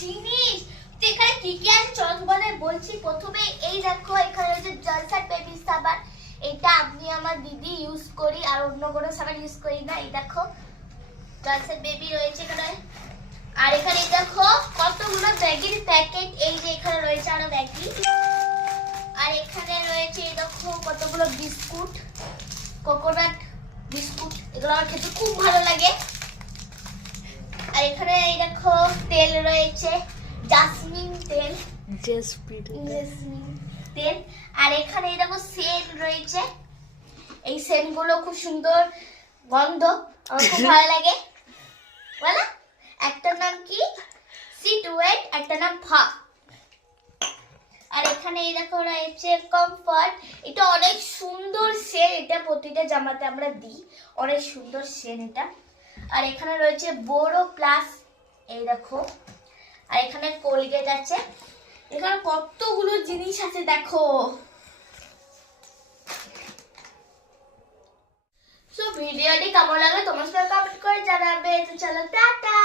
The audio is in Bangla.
জিনিস। তো এখানে কি কি আছে চলো তোমাদের বলছি। প্রথমে এই দেখো এখানে রয়েছে জলসাট বেবি সাবান। এটা আমি আমার দিদি ইউজ করি, আর অন্য কোনো সাবান ইউজ করি না। এই দেখো জলসাট বেবি রয়েছে এখানে। আর এখানে দেখো কতগুলো ম্যাগির প্যাকেট, এই যে এখানে রয়েছে আরো ম্যাগি। আর এখানে রয়েছে এই দেখো কতগুলো বিস্কুট, কোকোনাট বিস্কুট, এগুলো আমার খেতে খুব ভালো লাগে। আর এখানে এই দেখো তেল রয়েছে, জাসমিন তেল, জাসমিন তেল। আর এখানে এই দেখো সেন্ট রয়েছে, এই সেন্ট গুলো খুব সুন্দর গন্ধ, আমার খুব ভালো লাগে। বলো একটার নাম কি সিটুয়েট, একটা নাম ফা। আর এখানে এই দেখো রয়েছে কমফর্ট, এটা অনেক সুন্দর সেন্ট, এটা প্রতিটা জামাতে আমরা দিই, অনেক সুন্দর সেন্ট এটা। আর এখানে রয়েছে বোরো প্লাস, এই দেখো। আর এখানে কোলগেট আছে, এখানে কতগুলো জিনিস আছে দেখো। সো ভিডিওটি কেমন লাগলো তোমার সাথে কমেন্ট করে জানাবে। তো চলো টাটা।